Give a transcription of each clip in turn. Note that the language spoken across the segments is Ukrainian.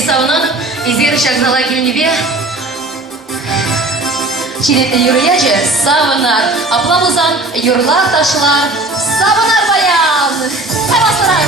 Сергей Саунанов, изершак зала күйнебе. Çiletli yürüyece Savınar. Ablamızdan yurlar taşlar. Savınar bayan. Hay bastıray.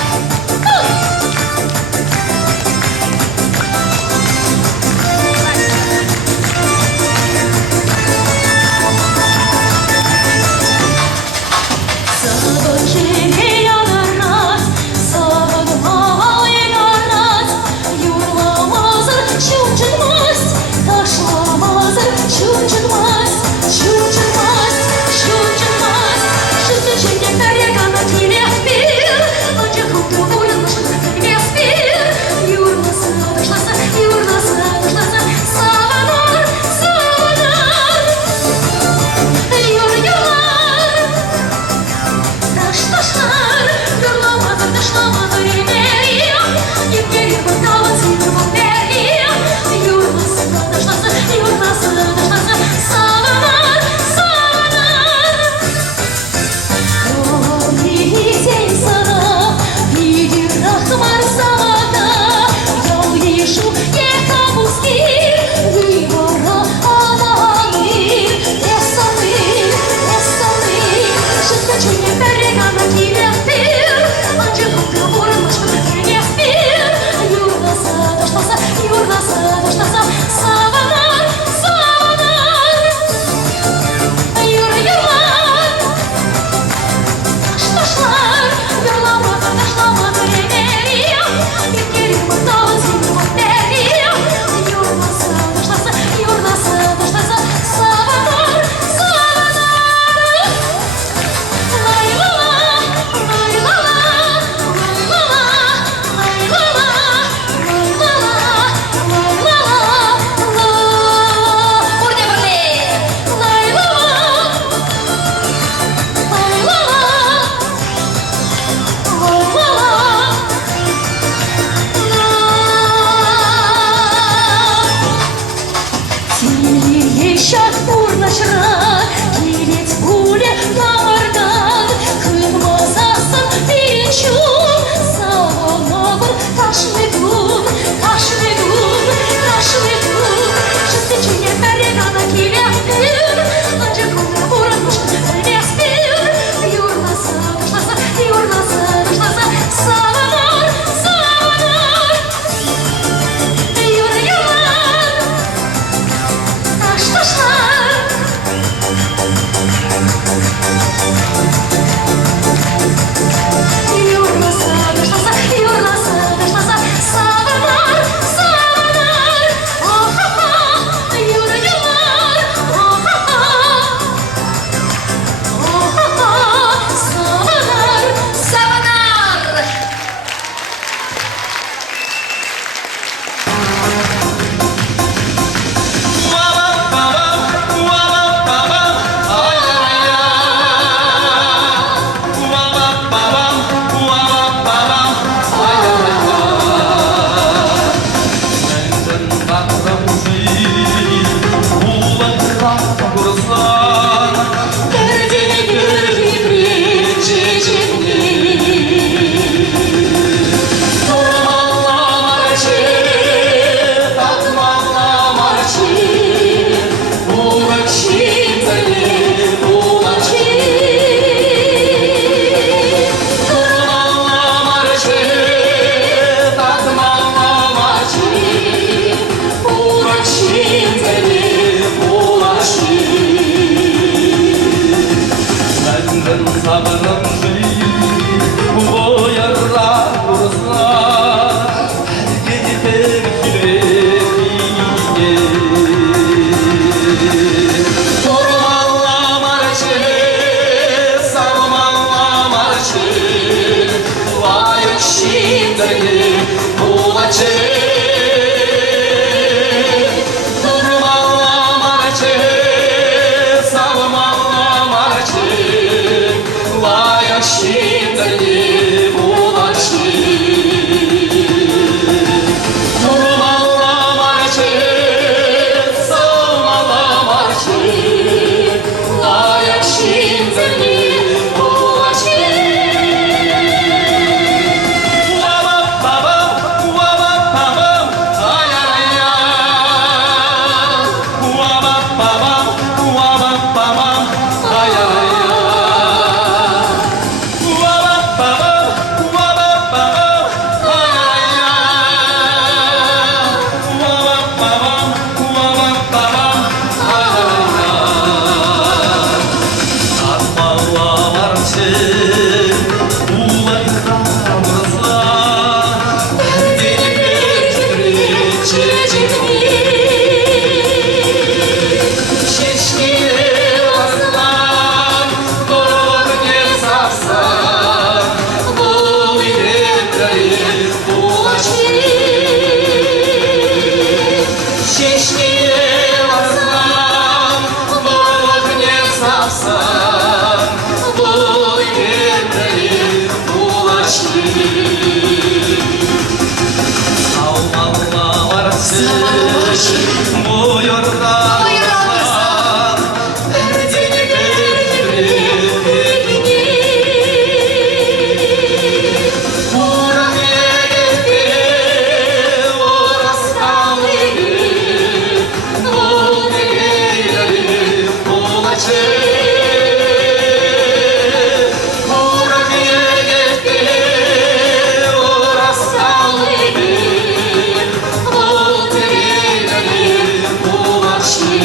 She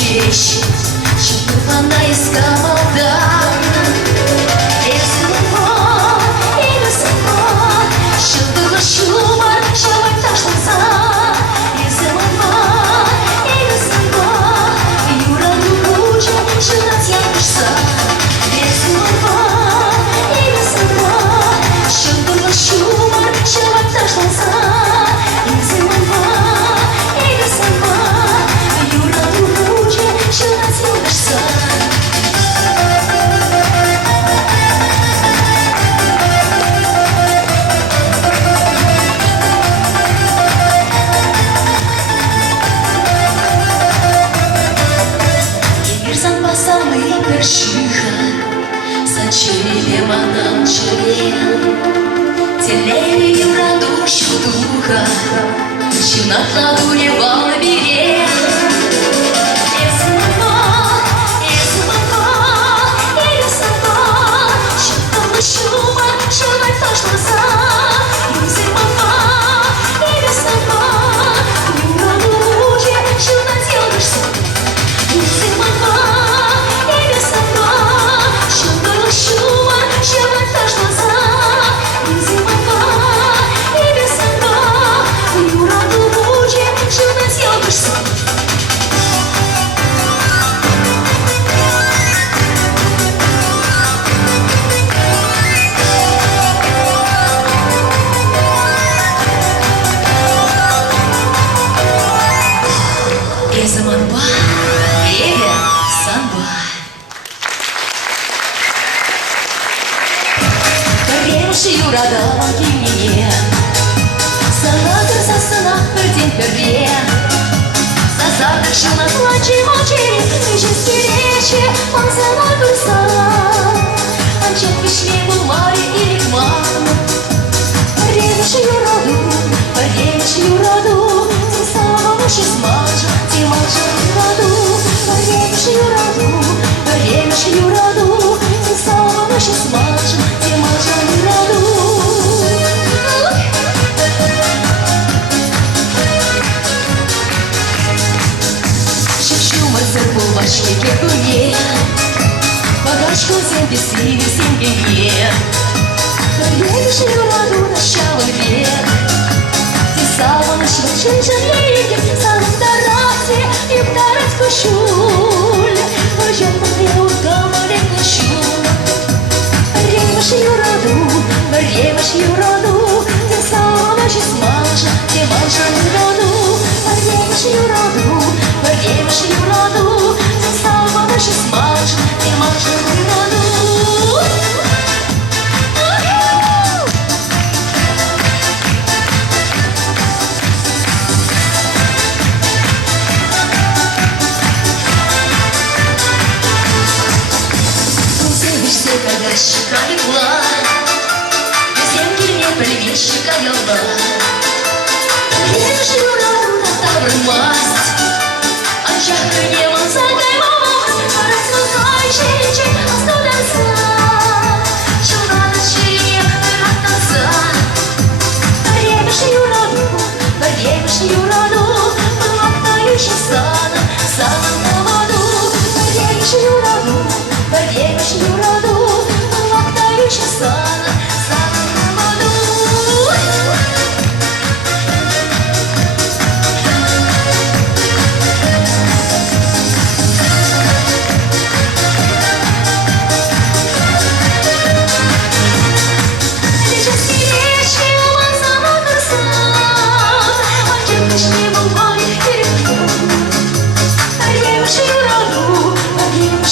честь, чтобы она искала дар. Зачем она телею радущу духа, что над ладони балбере. Заманба, Эля, Санба. Kardeşi yurada kimliğe Sanatır sasına ördin pördiye Sazardık şuna плачи молчи Нечисти речи он сама писал Анчат вишни был море или хмар Kardeşi yuradu, kardeşi yuradu Ты самого ночи смажа Бумажки кекуне, подачку всем песи, всем пенье. Карьеришь юраду начало век, ты сама нашла женщин ликим, самым дарате и вдарать кушуль. Ожен мне угамали кушуль. Карьеришь юраду, ты сама наши смажа, ты манжа юраду. Карьеришь юраду, She smiles, they march around the Все, когда щека легла, земли не плевишь, голова. Лишь юраду на тавр масть, а чахка не мансака.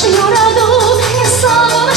Юраду, я сама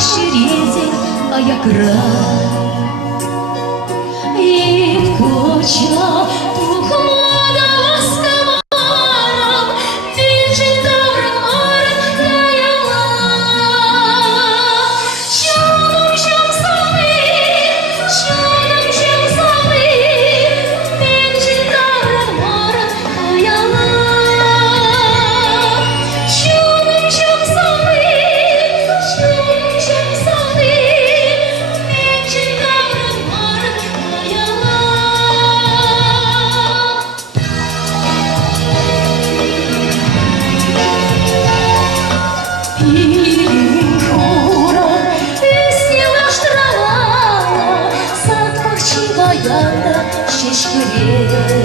щирізень, а як рай. І куча тухмана з комаром, він же добрий марин краяла. Чом самий, він же добрий марин краяла. Чом самий, він же добрий марин краяла. Пилим хором, песня штравала, сад пахчивая, щечкуре.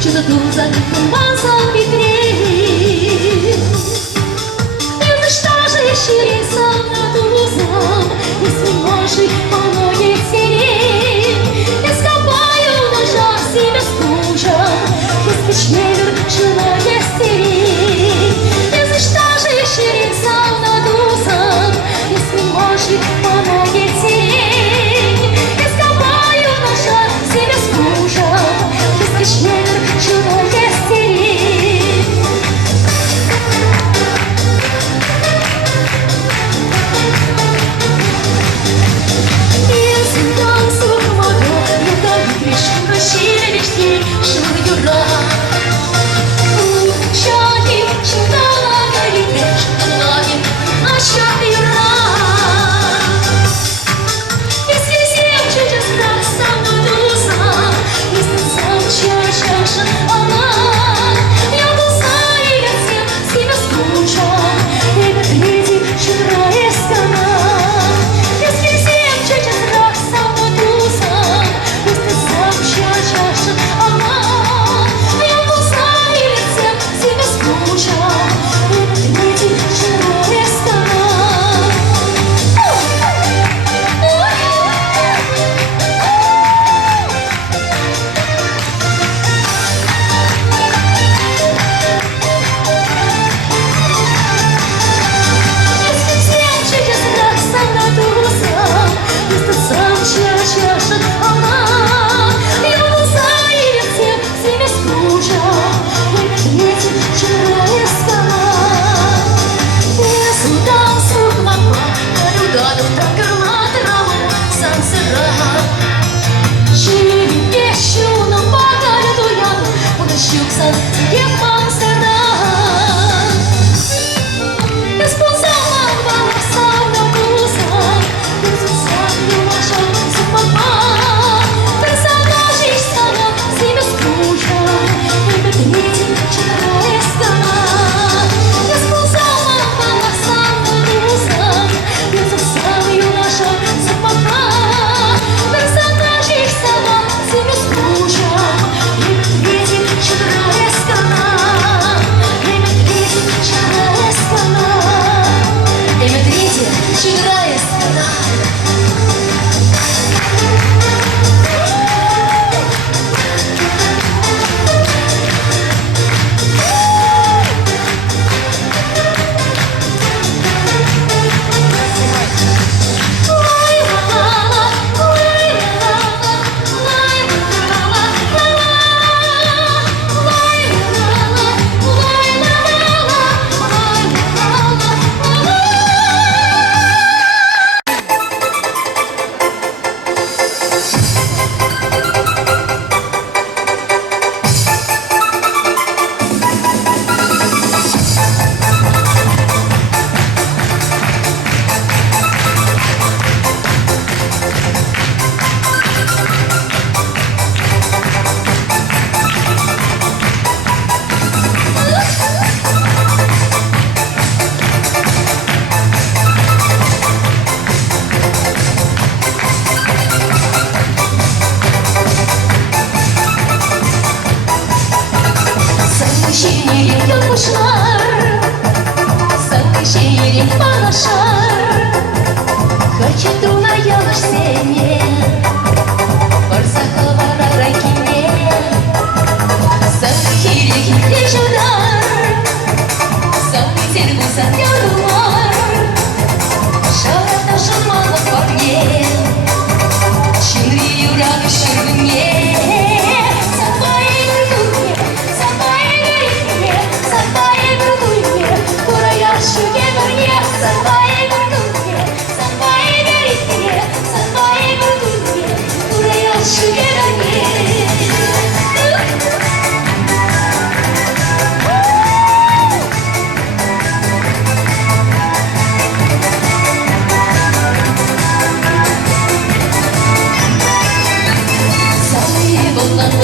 Что-то тут за компасом ветрит. Это что же щирится над узом, если может помогет сирень? Я скопаю ножа себя с мужем, если шнелер желает стереть. Это что же щирится над узом, если может помогет сирень? Я скопаю ножа себя с мужем, если шнелер желает стереть.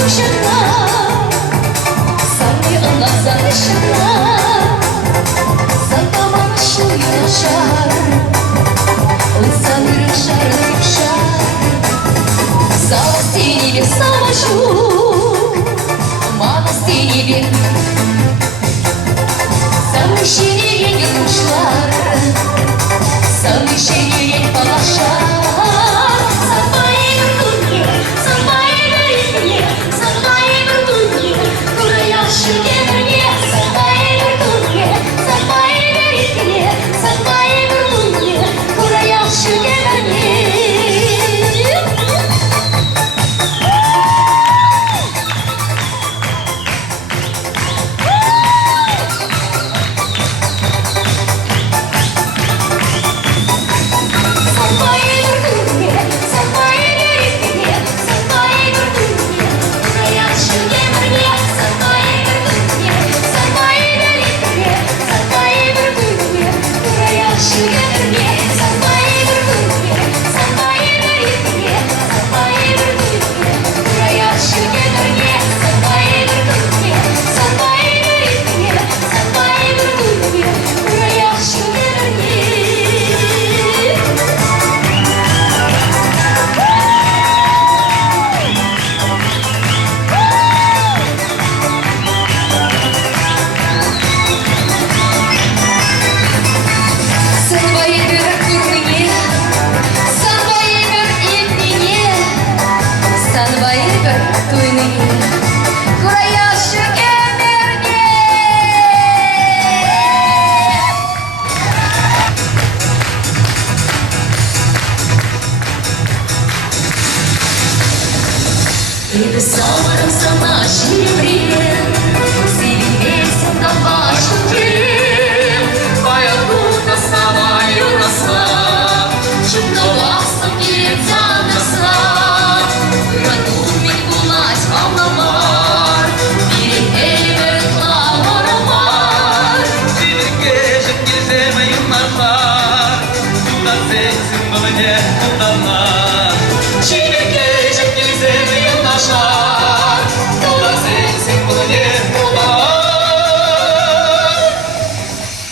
ушана, sanki anlatsan ışıkla, zaman şu yaşar, insanların şarı düşer. За стенями саможу, мама стенями, самый şirin yılmışlar, самый şirin palaşar. Sampai berkunyi, sampai berikutnya, sampai berkunyi, kuraya şekernya, sampai berkunyi, sampai berikutnya, sampai berkunyi, kuraya şekernya. И самым сама шире, сивеется на вашем теле, твоя рука самая росла, чудно вас надеется на снах, радует гулать вам на мар, или эвер клаворомар. Чиркежек гиземаю нахар, туда сенсим мне удана. Чиркежек гиземаю нахар, туда сенсим мне удана.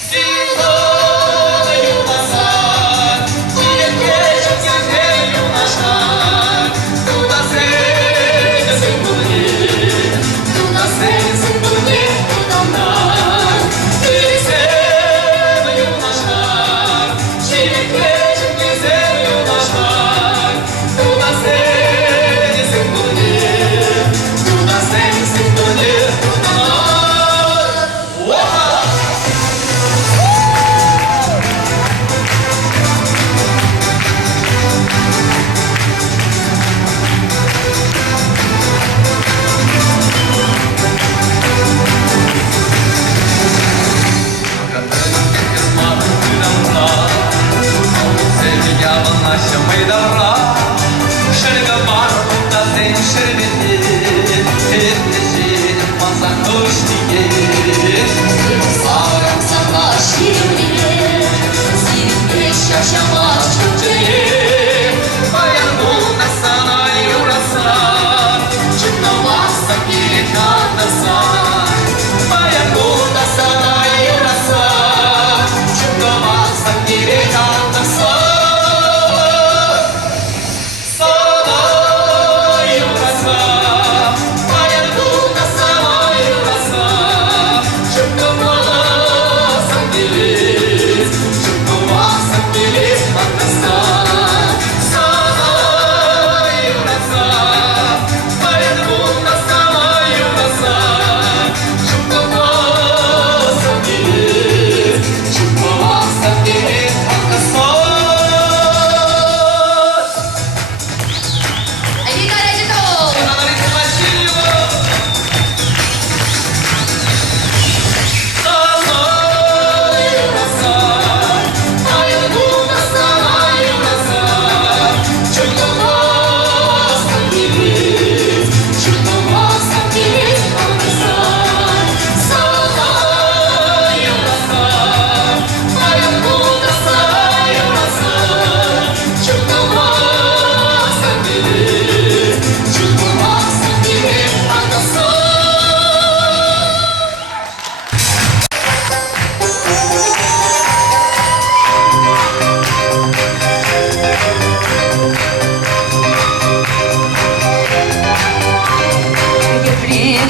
Силою назад, чиркежек гиземаю нахар, туда сенсим мне, туда сенсим мне удана. Нашими добра, шерга барбута зен шербети, этнежи мазанушники. Сарам сама шире, сиве шашама чуче, Повернула сана и ураса, чудно вас такие катаса. Повернула сана и ураса, чудно вас такие катаса. Sana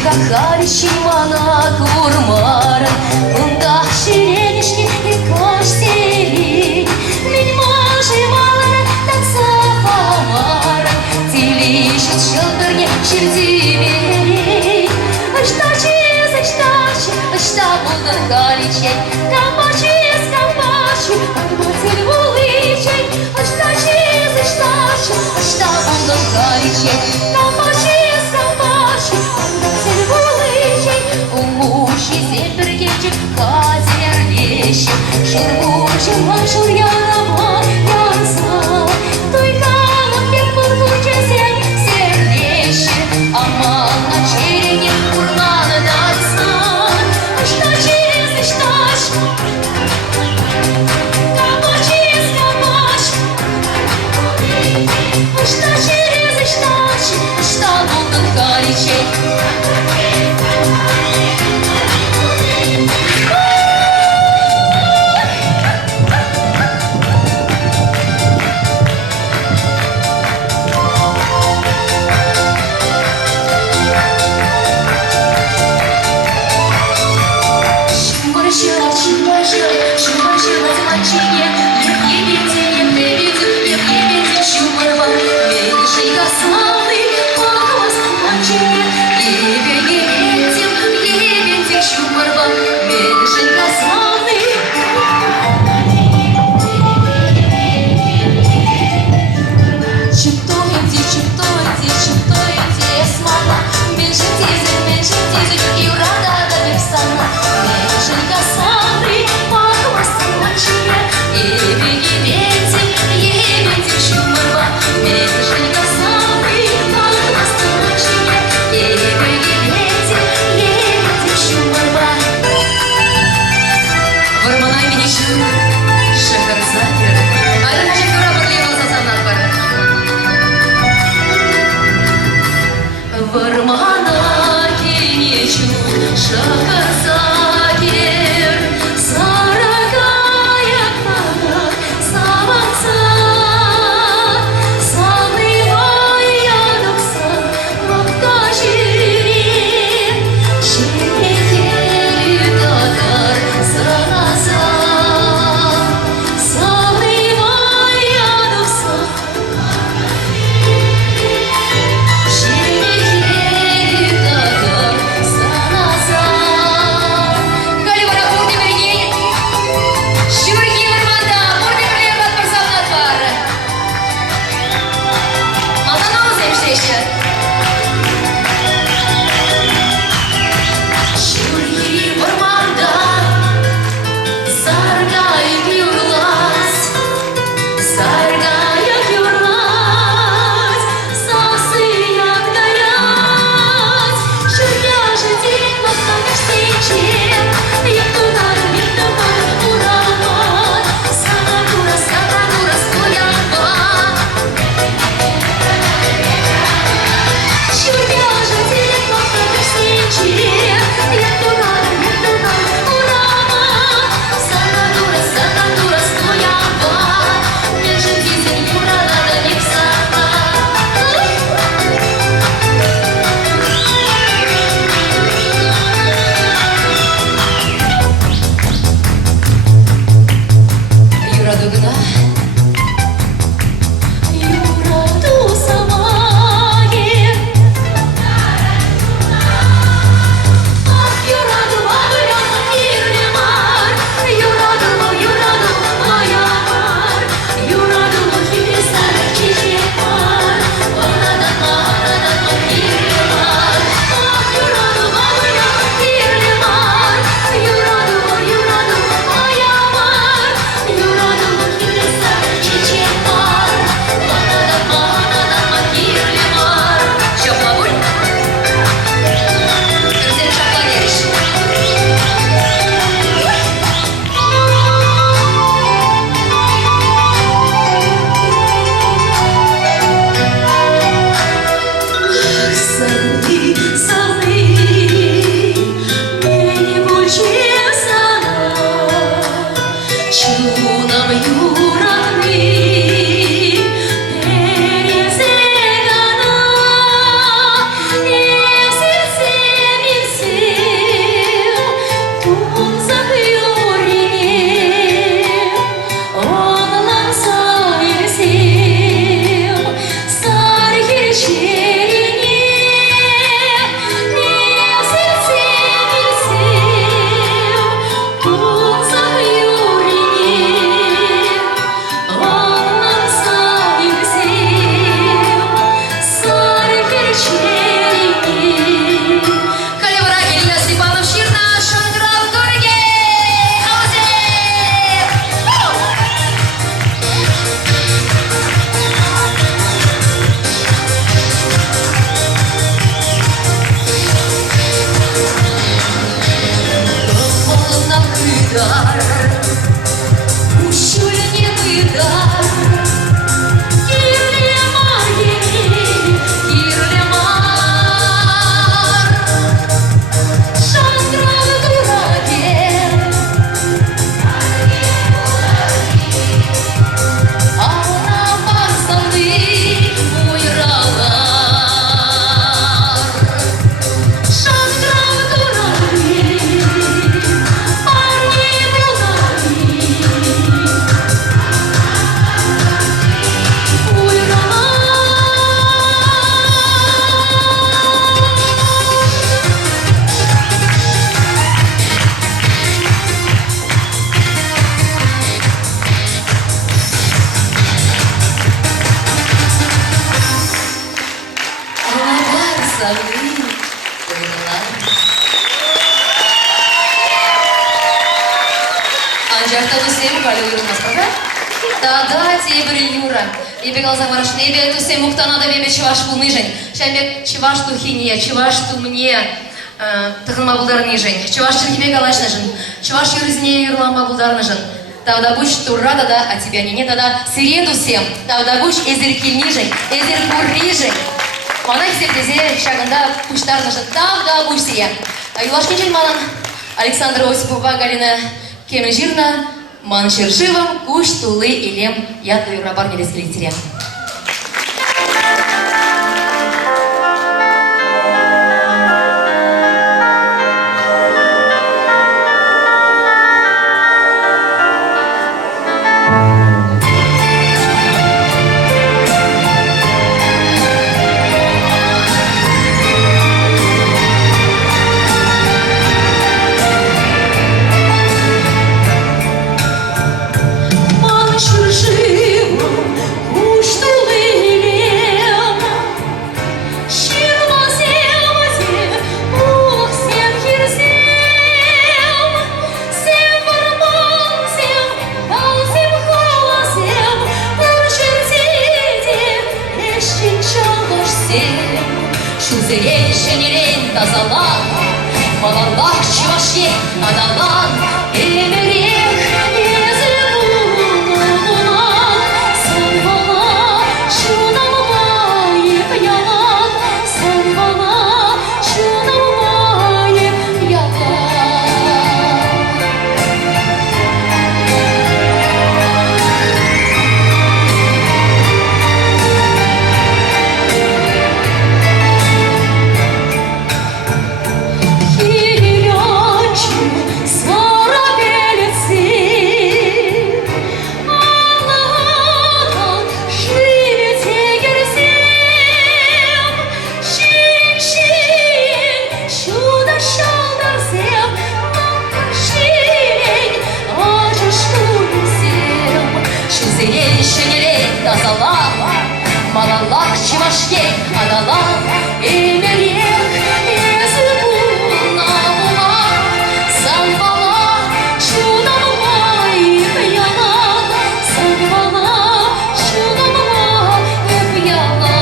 Галичи монах урмаран, Бунтах шеренишки и коштерей. Мельможи малара танца помаран, Телищет шелдырне шердиберей. Ышта булдыр Галичей, Камбачи, Арбацель булычей. Ышта булдыр Галичей, Камбачи, Арбацель булычей. Умуши зельбергечек кадерлещик, Шурбучим машур яраман янса. Туйкалым бек бургучесен сердеще, Аман на черене урланы дальса. Что булдыр Галичей. Саввин. Анжақта түсем қалы ұйылмас баба? Да, тебір Юра. Ебе қалза барашын, ебе түсем ұқтанада бебе чываш бұл нижен. Шәмбек чываш тухине, чываш тумне тұқынма бұлдар нижен. Чывашчын кебе қалашны жын. Чываш юрізіне юрлама бұлдарны жын. Тавдабуш туррада да, а тебя не да сиреду всем. Тавдабуш эзер кильнижен, эзер куррижен. Мана кисептезе шагында пуштарны жын. Тавдабуш сия. Юлашкин жын малан Александра Осипова Галина Кемежирна, Маншершивом, Куш, Тулы, Илем, Яту и Рабар Нелескелитерия. Şuzeye şenirin dazalan Malallah çivaşye adalan Emerik ezi bulunan Sen bana şuna layık yalan Sen bana şuna layık yalan Malallah çivaşye adalan Emerik ezi bulunan Sen bana şuna layık yalan Sen bana şuna layık yalan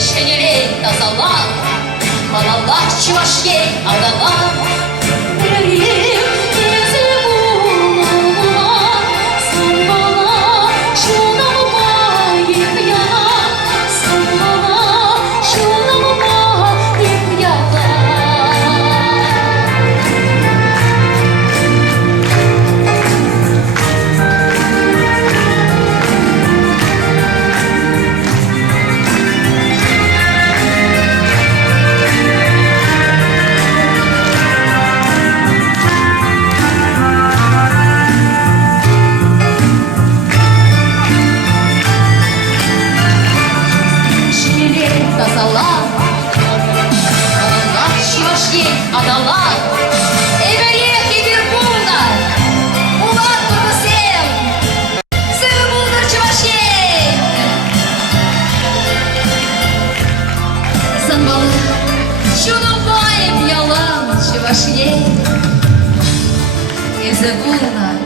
Şenerin tazalan Malallah çivaşye adalan Emerik ezi bulunan Sen bana şuna layık yalan Sen bana şuna layık yalan Adalan Emerik bir bunlar Ulan durusem Sığ buldur çivaşye Sen bana şunu bayım yalan çivaşye Eze bunlar